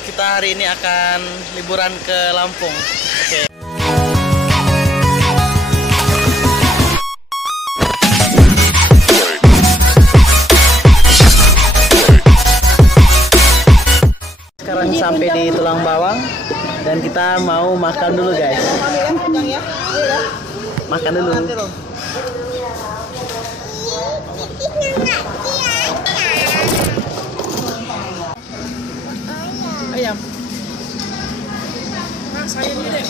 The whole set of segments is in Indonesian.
kita hari ini akan liburan ke Lampung. Oke. Sekarang sampai di Tulang Bawang dan kita mau makan dulu, guys. Makan dulu. Ayam. Nah, saya ini deh.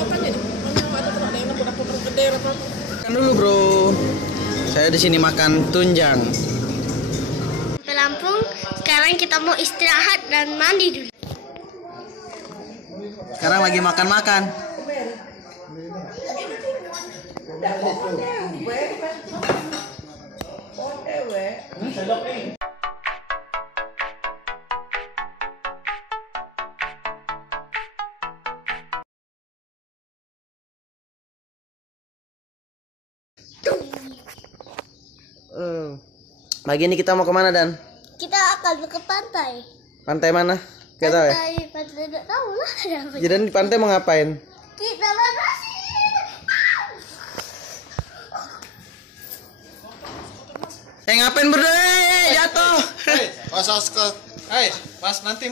Makan jadi. Makan dulu, bro. Saya di sini makan tunjang. Ke Lampung, sekarang kita mau istirahat dan mandi dulu. Sekarang lagi makan-makan. Pagi ini kita mau kemana, Dan? Kita akan ke pantai. Pantai mana? Gak tahu ya? Pantai tidak tahu lah. Jadi di pantai mau ngapain? Kita bersih. Ngapain berdua? Jatuh. Hei, mas nanti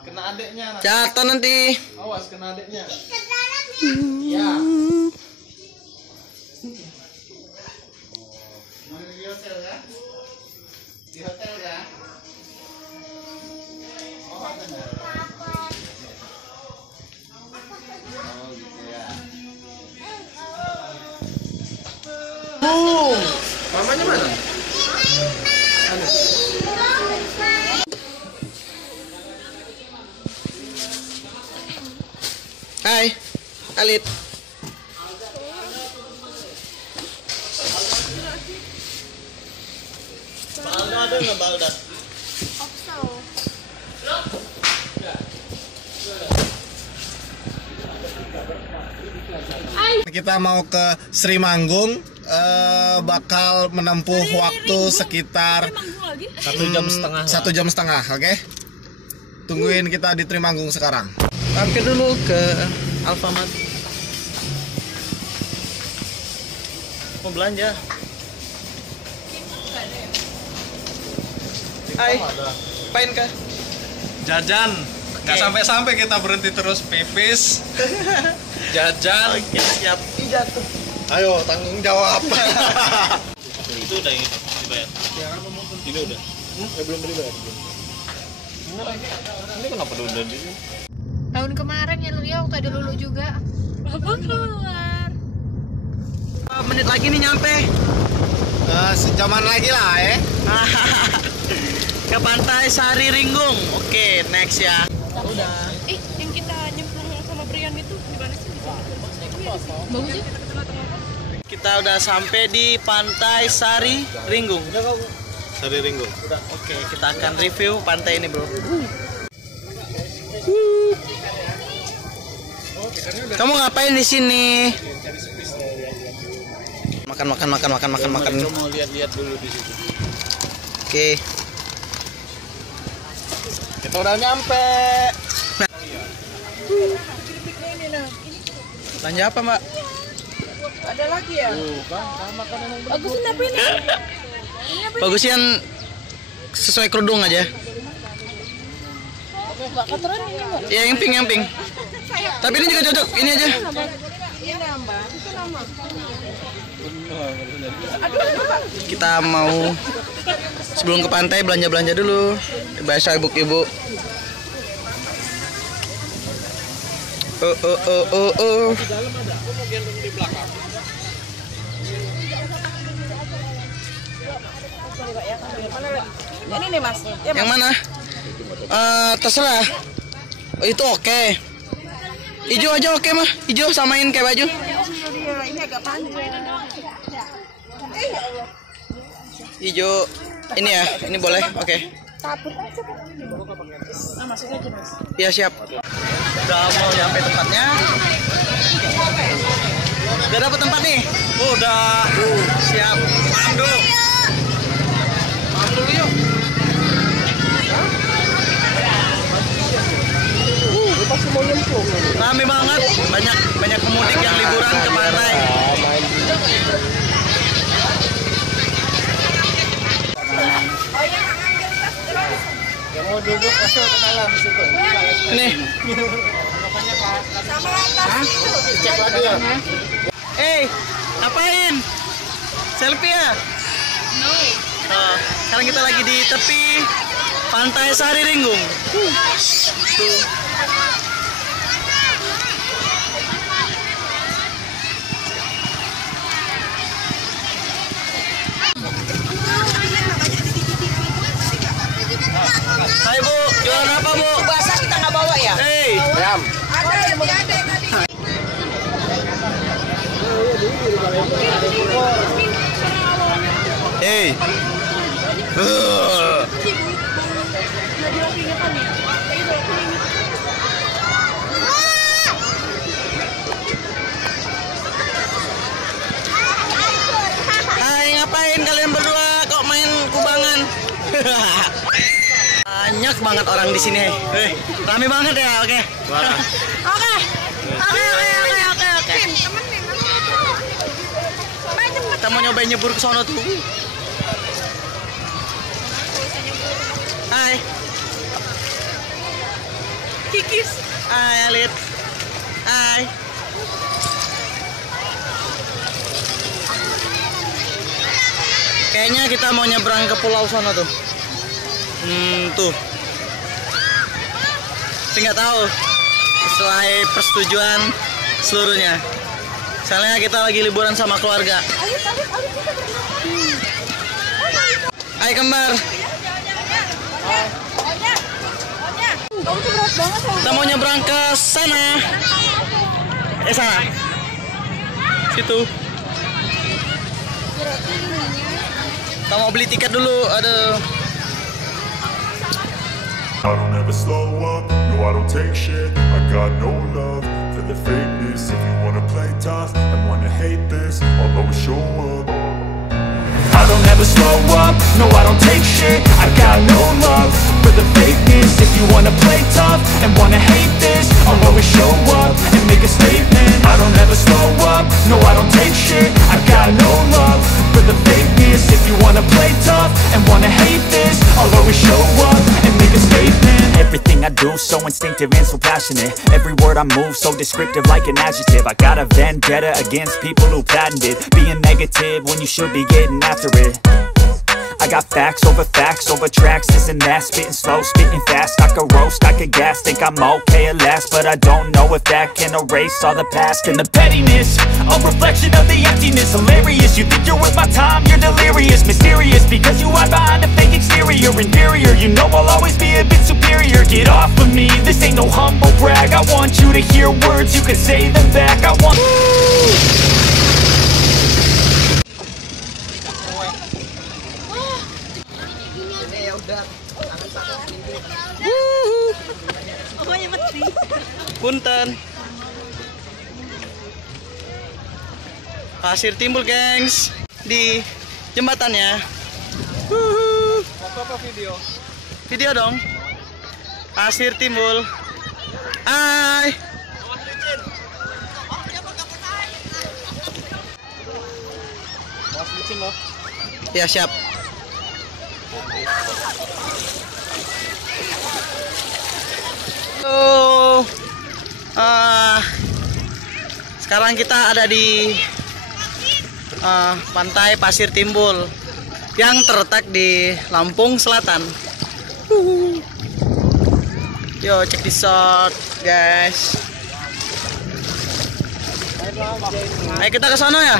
kena adeknya. Jatuh nanti. Awas kena adeknya. Ya. Di hotel ya? Di hotel ya? Mamanya mana? Hai, Alit. Balda ada nggak Balda? Kita mau ke Sri Manggung, bakal menempuh waktu sekitar 1,5 jam, oke? Tungguin kita di Sri Manggung sekarang. Mampir dulu ke Alfamart. Mau belanja. Hai, apain kah? Jajan, nggak sampai kita berhenti terus pipis. Jajan. Oke, siap. Jatuh. Ayo tanggung jawab. Itu udah dibayar. Ini udah. Belum dibayar. Ini kenapa udah di? Tahun kemarin ya lu ya, waktu ada Lulu juga. Apa keluar? Berapa menit lagi nih nyampe? Sejaman lagi lah ya. Ke Pantai Sari Ringgung. Oke, next ya. Udah. Yang kita nyemplung sama Brian itu di mana sih? Bagus sih. Kita udah sampai di Pantai Sari Ringgung. Sari Ringgung. Oke, kita akan review pantai ini, bro. Kamu ngapain di sini? Makan. Mau lihat-lihat dulu di situ. Oke. Kita udah nyampe. Belanja apa, Mbak? Ada lagi ya? Bagusin apa ini? Bagus yang sesuai kerudung aja. Kotoran ini enggak? Ya, yang pink. Tapi ini juga cocok. Ini aja. Iya nambah. Itu nama. Kita mau sebelum ke pantai belanja dulu. Bahasa ibu-ibu. Oh. Ini nih Mas. Yang mana? Terserah. Oh, itu oke. Hijau aja oke mah. Hijau samain kayak baju. Ini agak panjang. Hijau ini ya. Ini boleh. Oke. Tabur aja Pak. Nah, masuk aja Mas. Iya, siap. Udah mau nyampe tempatnya. Udah dapet tempat nih. Udah. Siap. Makan dulu. Makan dulu yuk. Yang mau duduk masuk ke dalam situ. Ini. Cek lagi ya. Ngapain? Selfie ya? No. Sekarang kita lagi di tepi Pantai Sari Ringgung. Tuh. Hai Bu, jualan apa Bu? Basah kita nggak bawa ya? Hei, Ayam. Ada tadi. hei. Hai, ngapain kalian berdua kok main kubangan? Banyak banget orang di sini. Rame banget ya, oke. Oke. Kita mau nyobain nyebur ke sono tuh. Hai. Kikis. Hai, Alit. Hai. Kayaknya kita mau nyebrang ke pulau sana tuh. Tuh. Tapi nggak tahu. Sesuai persetujuan seluruhnya. Soalnya kita lagi liburan sama keluarga. Hai kembar. Kita mau nyebrang ke sana. Sana. Situ. Kita mau beli tiket dulu. Aduh. I don't ever slow up, no I don't take shit. I got no love for the fakeness. If you wanna play tough and wanna hate this, I'll always show up. I don't ever slow up, no I don't take shit. I got no love for the fakeness. If you wanna play tough and wanna hate this, I'll always show up and make a statement. I don't ever slow up, no I don't take shit. I got no love for the fakeness. If you wanna play tough and wanna hate this, I'll always show up and make a statement. Everything I do so instinctive and so passionate. Every word I move so descriptive like an adjective. I got a vendetta against people who patented being negative when you should be getting after it. I got facts over tracks, this and that. Spitting slow, spitting fast. I could roast, I could gas. Think I'm okay at last, but I don't know if that can erase all the past. And the pettiness, a reflection of the emptiness. Hilarious, you think you're worth my time, you're delirious. Mysterious, because you hide behind a fake exterior. Inferior, you know I'll always be a bit superior. Get off of me, this ain't no humble brag. I want you to hear words, you can say them back. I want... Punten. Pasir Timbul, gengs. Di jembatannya. Foto apa video? Video dong. Pasir Timbul. Hai. Ya, siap. Sekarang kita ada di pantai Pasir Timbul yang terletak di Lampung Selatan. Yo, check this out, guys. Ayo kita ke sana ya.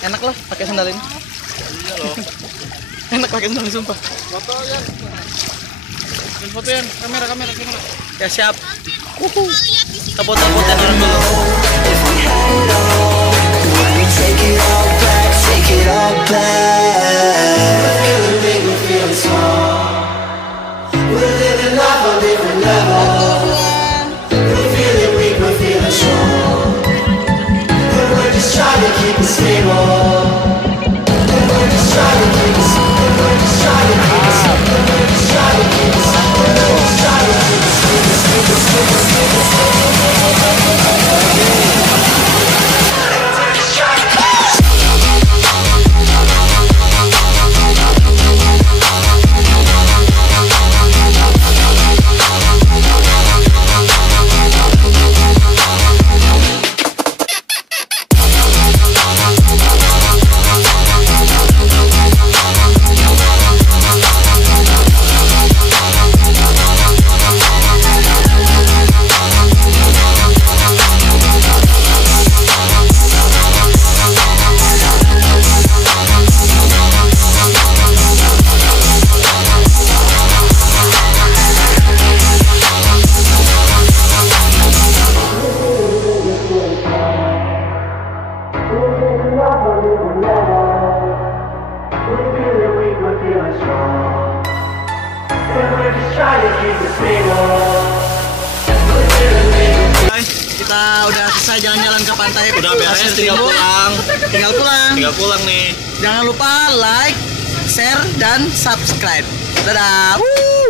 Enak lah pakai sandal ini. Enak pakai sandal, sumpah. Foto ya. Foto ya, kamera. Ya siap. Kita foto-foto dulu. Kita udah selesai jalan-jalan ke pantai. Udah beres, Pasir tinggal Timur. pulang. Tinggal pulang. Tinggal pulang nih. Jangan lupa like, share, dan subscribe. Dadah. Woo!